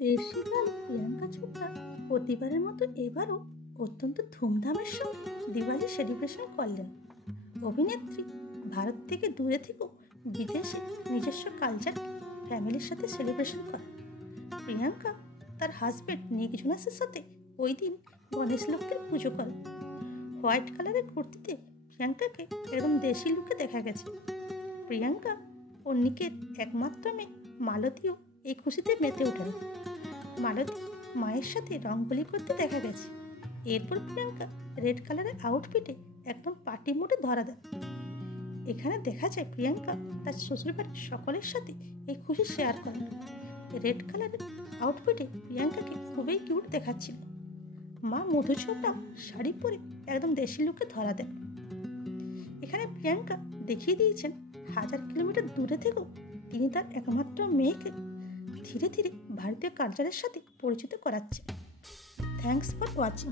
দেশি গান প্রিয়াঙ্কা চোপড়া প্রতিবারের মতো এবারও অত্যন্ত ধুমধামের সঙ্গে দিওয়ালি সেলিব্রেশন করলেন। অভিনেত্রী ভারত থেকে দূরে থেকেও বিদেশে নিজস্ব কালচার ফ্যামিলির সাথে সেলিব্রেশন করেন। প্রিয়াঙ্কা তার হাজব্যান্ড নিক জোনাসের সাথে ওই দিন গণেশ লক্ষ্মীর পুজো করেন। হোয়াইট কালারের কুর্তিতে প্রিয়াঙ্কাকে এরকম দেশি লুকে দেখা গেছে। প্রিয়াঙ্কা ও নিকের একমাত্র মেয়ে মালতীও এই খুশিতে মেতে ওঠেন। মালতী মায়ের সাথে রঙ্গোলি করতে দেখা গেছে। এরপর প্রিয়াঙ্কা রেড কালারের আউটফিটে একদম পার্টি মোডে ধরা দেন। এখানে দেখা যায় প্রিয়াঙ্কা তার শ্বশুরবাড়ির সকলের সাথে এই খুশি শেয়ার করেন। রেড কালারের আউটফিটে প্রিয়াঙ্কাকে খুবই কিউট দেখাচ্ছিল। মা মধু চোপড়াও শাড়ি পরে একদম দেশি লুকে ধরা দেন। এখানে প্রিয়াঙ্কা দেখিয়ে দিয়েছেন 1000 কিলোমিটার দূরে থেকেও তিনি তার একমাত্র মেয়েকে ধীরে ধীরে ভারতীয় কালচারের সাথে পরিচিত করাচ্ছেন। Thanks for watching.